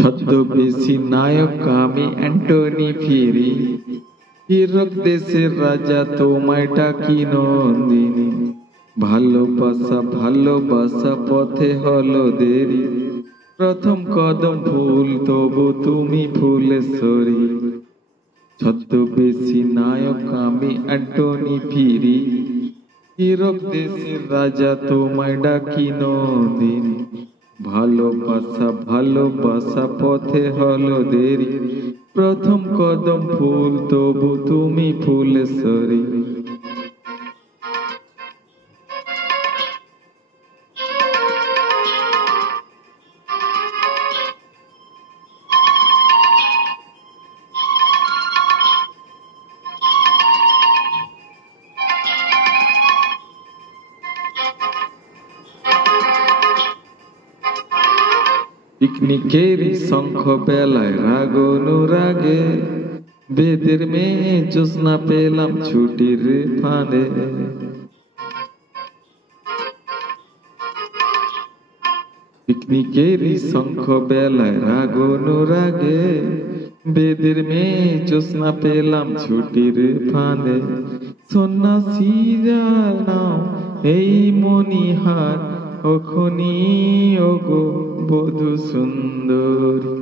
ছদ্মবেশী নায়ক আমি অ্যান্টনি ফিরি, হীরক দেশের রাজা তোমায় ডাকি নন্দিনী। ভালোবাসা ভালোবাসা পথে হলো দেরি, প্রথম কদম ফুল তবু তুমি ফুলেশ্বরী। ছদ্মবেশী নায়ক আমি অ্যান্টনি ফিরি, হীরক দেশের রাজা তোমায় ডাকি নন্দিনী। ভালোবাসা ভালোবাসা পথে হলো দেরি, প্রথম কদম ফুল তবু তুমি ফুলেশ্বরী। পিকনিকেরই শঙ্খ বেলায় রাগ অনুরাগে, বেদের মেয়ে জ্যোৎস্না পেলাম ছুটির ফাঁদে। পিকনিকেরই শঙ্খ বেলায় রাগ অনুরাগে, বেদের মেয়ে জ্যোৎস্না পেলাম ছুটির ফাঁদে। সন্ন্যাসী যার নাম এই মণিহার, ওখনি ওগো বধূ সুন্দরী।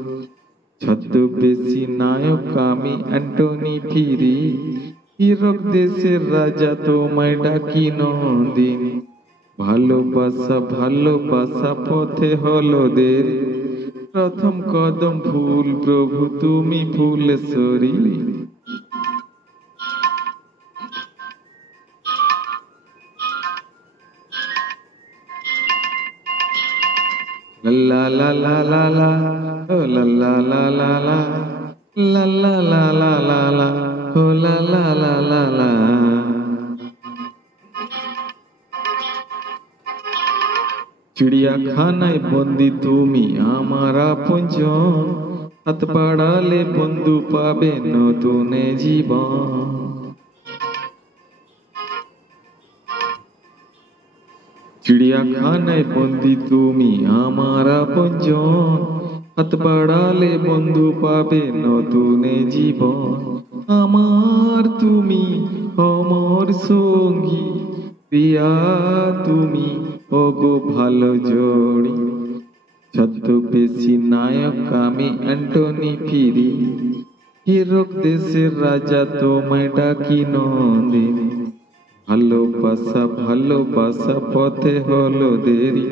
ছদ্মবেশী নায়ক আমি অ্যান্টনি ফিরি, হীরক দেশের রাজা তোমায় ডাকি নন্দিনী। ভালোবাসা ভালোবাসা পথে হলো দেরি, প্রথম কদম ফুল প্রভু তুমি ফুলেশ্বরী। লা লা লা লা লা, ও লা লা লা লা লা, লা লা লা লা লা লা, ও লা লা লা লা লা। চিড়িয়াখানায় বন্দি তুমি আমার আপনজন, হাত বাড়ালে বন্ধু পাবে নতুন জীবন। চিড়িয়াখানায় বন্দি তুমি আমার আপনজন, হাত বাড়ালে বন্ধু পাবে নতুন জীবন। আমার তুমি অমর সঙ্গী, প্রিয়া তুমি ওগো ভালো জড়ি। ছদ্মবেশী নায়ক আমি অ্যান্টনি ফিরি, হীরক দেশের রাজা তোমায় ডাকি নন্দিনী। ভালোবাসা ভালোবাসা পথে হলো দেরি,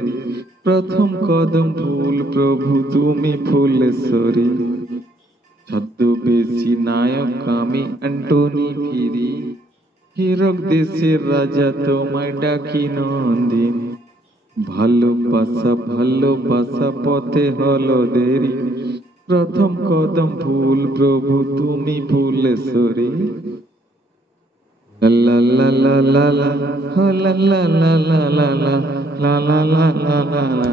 প্রথম কদম ফুল প্রভু তুমি ফুলেশ্বরী। ছদ্মবেশী নায়ক আমি অ্যান্টনি ফিরি, হীরক দেশের রাজা তোমায় ডাকি নন্দিনী। ভালোবাসা ভালোবাসা পথে হলো দেরি, প্রথম কদম ফুল প্রভু তুমি ফুলেশ্বরী। লা লা লা লা লা, লা লা লা লা লা লা, লা লা লা লা লা।